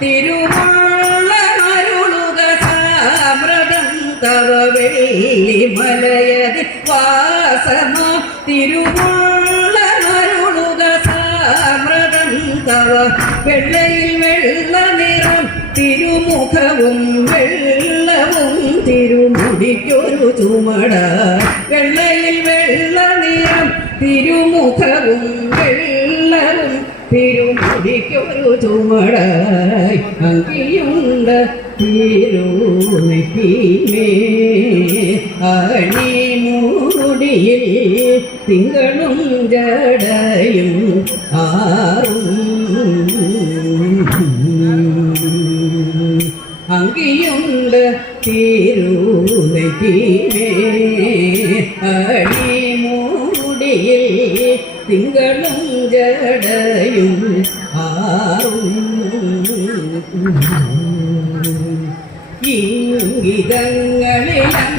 തിരുമുള്ളരുളുക സാമ്രതം തവ വെള്ളിമലയതി വാസമാ തിരുമുള്ളരുളുക സാമ്രതം തവ വെള്ളയിൽ വെള്ള നിറം തിരുമുഖവും വെള്ളവും തിരുമുടിക്കൊരു ചുമട വെള്ളയിൽ വെള്ള നിറം തിരുമുഖവും വെള്ളവും തിരുമുടിക്കൊരു ചുമടായി അങ്കിയുണ്ട് തിരുനെറ്റിമേ അണിമുടിയിൽ തിങ്കളും ജടയും ആറും അങ്കിയുണ്ട് തിരുനെറ്റിമേ അണിമുടിയിൽ തിങ്കളും ജടയും ആറും ഇംഗിതങ്ങളിലും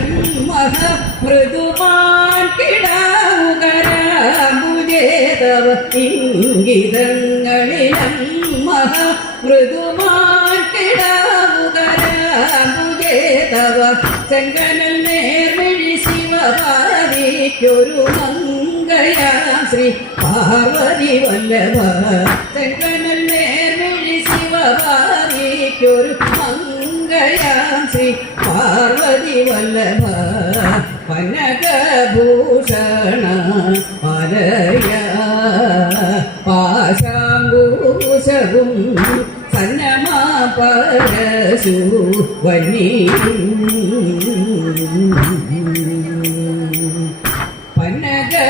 മഹാമൃദുമാൻ കിടാവുകരാമുജേതവ ഇംഗിതങ്ങളിലും മഹാമൃദുമാൻ കിടാവുകരാമുജേതവ ചെങ്കനൽ നേർമിഴി ശിവപാരിക്കൊരു മംഗയാം ശ്രീ പാർവതി വല്ലഭ ചെങ്കനൽ നേർമിഴി ശിവപാരിക്കൊരു മംഗയാം ശ്രീ പാർവതി വല്ലഭ പനകഭൂഷണ പലയ പാശാങ്കുശവും സന്നമാ പരശു വന്നിയും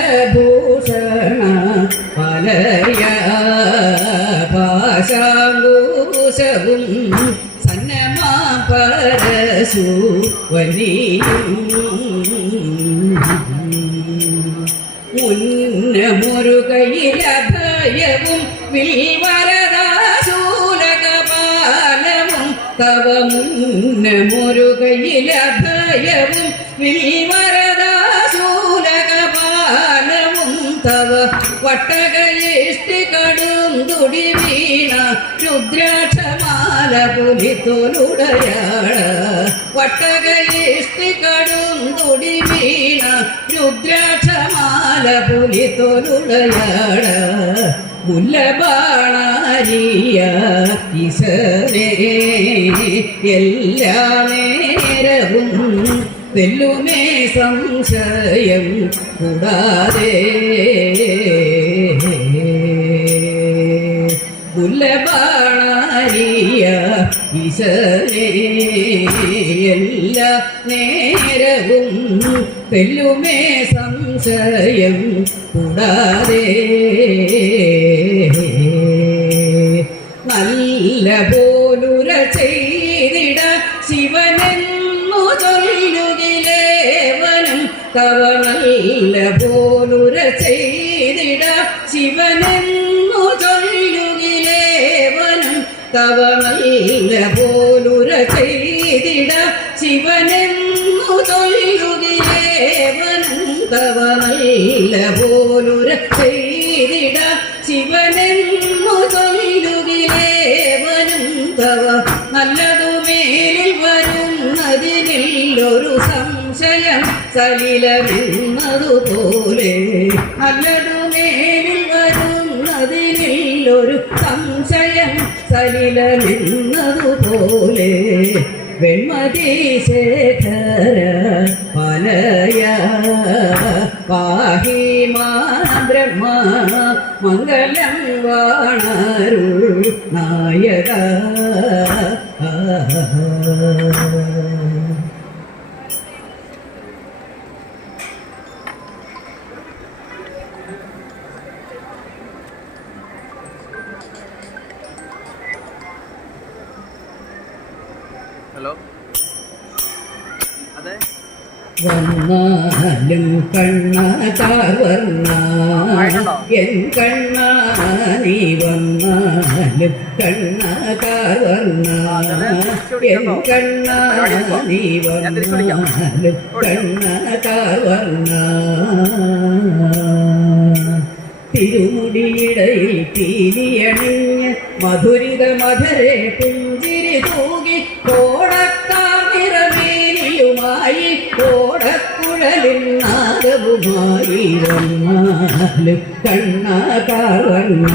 പനകഭൂഷണ പലയ പാശാങ്കുശവും സന്നമാ പരശു വന്നിയും മുന്നമുരുകയിലഭയവും വിൽവരദാശൂലകപാലവും തവ മുന്നമുരുകയിലഭയവും വിൽവരദാശൂലകപാലവും തവ വട്ടകയിഷ്ടി കടും തുടി വീണ രുദ്രാക്ഷമാല പുലിത്തോലുടയാള വട്ടകയിഷ്ടി കടും തുടി വീണ രുദ്രാക്ഷമാല പുലിത്തോലുടയാള മുല്ലബാണാരിയ ഈശനേ എല്ലാ നേരവും തെല്ലുമേ സംശയം കൂടാതെ മുല്ലബാണാരിയ ഈശനേ എല്ലാ നേരവും തെല്ലുമേ സംശയം കൂടാതെ നല്ല പോലുര ചെയ്തിട ശിവനെന്നു ചൊല്ലുകിലേവനും തവ നല്ല പോലുര ചെയ്തിട ശിവനെന്നു ചൊല്ലുകിലേവനും തവ നല്ല പോലുര ചെയ്തിട ശിവനെന്നു ചൊല്ലുകിലേവനും തവ നല്ല പോലുര ചെയ്തിട ശിവനെന്നു ചൊല്ലുകിലേവനും തവ നല്ലതു മേലിൽ വരുന്നതിനില്ലൊരു സംശയം സലിലമെന്നതുപോലെ നല്ലതു മേലിൽ വരുന്നതിനില്ലൊരു സംശയം സലിലമെന്നതുപോലെ വെൺമതി ശേഖര പലയ പാഹി മാ ബ്രഹ്മ മംഗളം വാണരുൾ നായക ഹലോ അതെ വന്നാലും കണ്ണാവർണ്ണ എൻ കണ്ണാ നീ വന്നാലും കണ്ണാവർണ്ണ എൻ കണ്ണാ നീ വന്നാലും കണ്ണാവർണ്ണ തിരുമുടിയിടയിൽ തീരിയണിഞ്ഞ മധുരിത മധുരേ പുഞ്ചിരി തൂകി ഓടക്കാമിറമേനിയുമായി ഓടക്കുഴലിൻ നാദവുമായി വന്നാലും കണ്ണാകാർവണ്ണ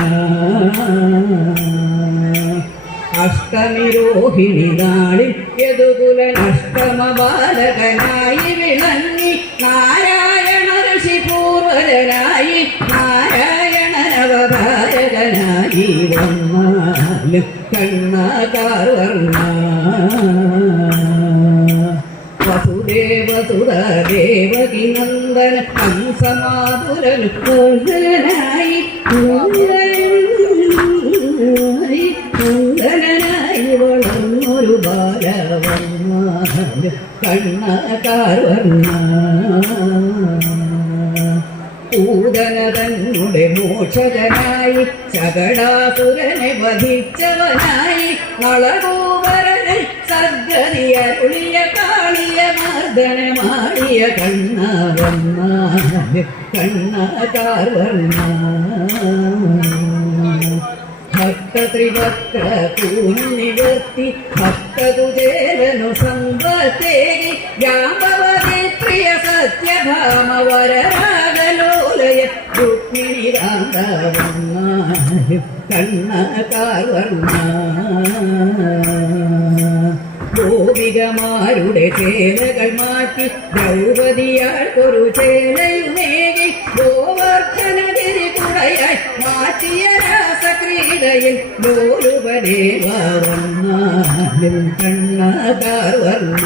അഷ്ടമിരോഹിണി നാളിൽ യദുകുലൻ അഷ്ടമ ബാലകനായി വിളങ്ങി നാരായണ ഋഷി പൂർവജനായി നാരായണനവതാരകനായി വന്നാലും കണ്ണാകാർവർണ്ണ വസുദേവസുത ദേവകി നന്ദന ഹംസമാതുരനായി നന്ദനായി വളർന്നൊരു ബാലവർണ്ണ കണ്ണാകാർവർണ്ണ പൂതന തന്നുടെ മോക്ഷകനായി ശകടാസുരനെ വധിച്ചവനായി നളകൂവരനെ സദ്ഗതി അരുളിയ കാളിയ മർദ്ദനമാടിയ കണ്ണാവർണ്ണ കണ്ണാകാർവർണ്ണ ഭക്തത്രിവക്ര പൂനിവർത്തി ഭക്തകുചേലനു സമ്പത്തേകി ജാമ്പവതി പ്രിയ സത്യഭാമ വരരാഗലോലയ രുക്മിണി രാധാവർണ്ണ കണ്ണാകാർവർണ്ണ ഗോപികമാരുടെ ചേലകൾ മാറ്റി ദ്രൗപതിയാൾക്കൊരു ചേലയുമേകി ഗോവർദ്ധനഗിരി കുടയായി മാറ്റിയ രാസക്രീഡയിൽ ഗോരുപദേവ വന്നാലും കണ്ണാകാർവർണ്ണ